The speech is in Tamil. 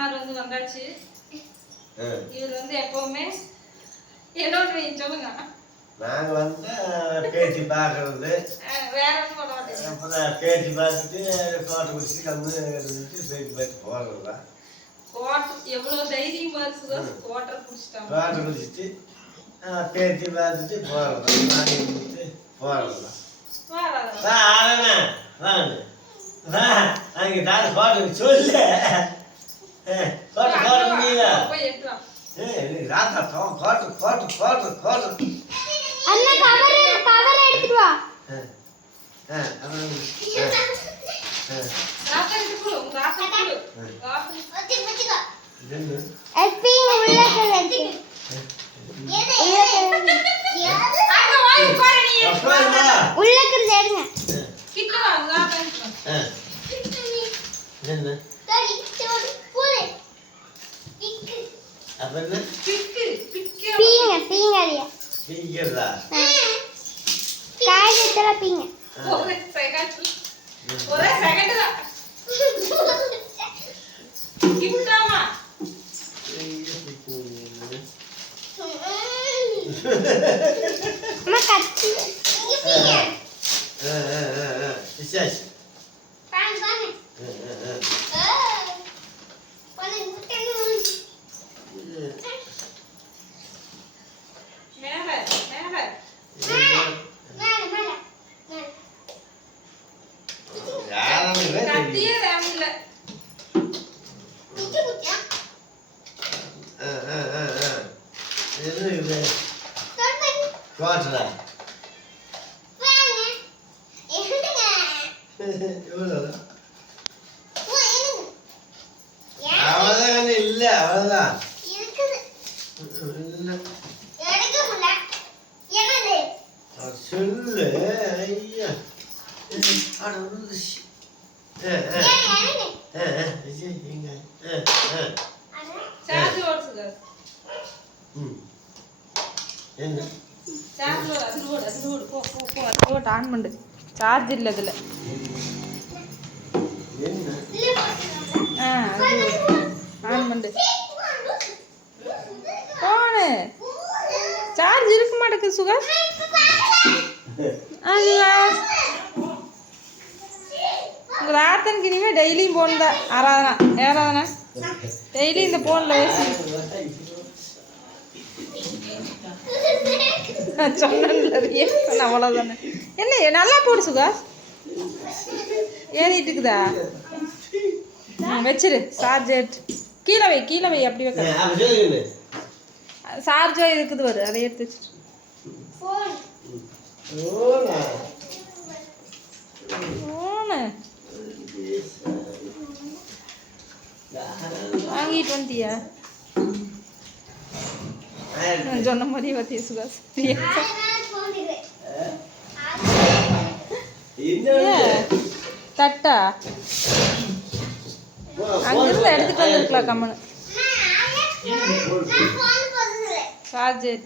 மாமனார் வந்து வந்தாச்சு. இவர் வந்து எப்பவுமே என்னோட சொல்லுங்க. நாங்கள் வந்து பேச்சு பார்க்கறது வேற ஒன்றும் பண்ண மாட்டேங்க. அப்புறம் பேச்சு பார்த்துட்டு தோட்டம் குடிச்சு கம்மி இருந்துட்டு பேச்சு பார்த்து போகிறது தான். எவ்வளோ தைரியம் பார்த்து தோட்டம் குடிச்சிட்டாங்க. தோட்டம் குடிச்சிட்டு பேச்சு பார்த்துட்டு போகிறது வாங்கி இருந்துட்டு போகிறது தான். ஆடண்ணா வாங்க வா அங்கே தாத்தா தோட்டம் சொல்லு தோட்டம் போட முடியல. ராத்தா தோட்டம் தோட்டம் தோட்டம் தோட்டம் அண்ணா கவர் எடுத்துட்டு வா. ராத்தா எடுத்து உங்க ராத்தா கொடு. வச்சுக்கோ. எப்பி உள்ள கலந்து. அங்க வாய் உட்காரு நீ. உள்ள கலந்து எடுங்க. கிட்ட வா ராத்தா கிட்ட. என்ன? தடி தோடு போடு. பிக்கு. அப்பஎன்ன? பிக்கு பிக்கு. பீங்க அடியா. பீங்கடா. காய்கறில பீங்க. ஒரே செகண்ட் தான். கிட்டாமா. அம்மா கத்தி. பீங்க. விசேஷ். பான். பான் முட்டனு. மேல. கத்தியே வேமில்ல. இது கோட்டரா அவ்வளோதான் இல்லை அவ்வளோதான் சொல்லு ஐயா சார்ஜ் ஓடுங்க. என்ன சார்ஜ் அது ஓடு போ ஆன் பண்ணு. சார்ஜ் இல்ல இதுல. என்ன ஆன் பண்ணு. போனு சார்ஜ் இருக்க மாட்டேங்குது சுகர். உங்க ராத்தனுக்கு இனிமே டெய்லியும் போன் தான். ஆராதனா டெய்லி இந்த போன்ல பேசி சொன்ன அவ்வளோதானே. என்ன நல்லா போடு சுகாஸ். ஏறிட்டு இருக்குதா? வச்சிரு. சார்ஜர் கீழே வை அப்படி வைக்க. சார்ஜோ இருக்குது வரு அதை எடுத்து வச்சிரு. வாங்கிட்டு வந்துட்டியா? சொன்ன மாதிரி பார்த்தியா சுகாஸ்? தட்டா அங்கிருந்து எடுத்துட்டு வந்துருக்கலாம் கம்மனு. சார்ஜர்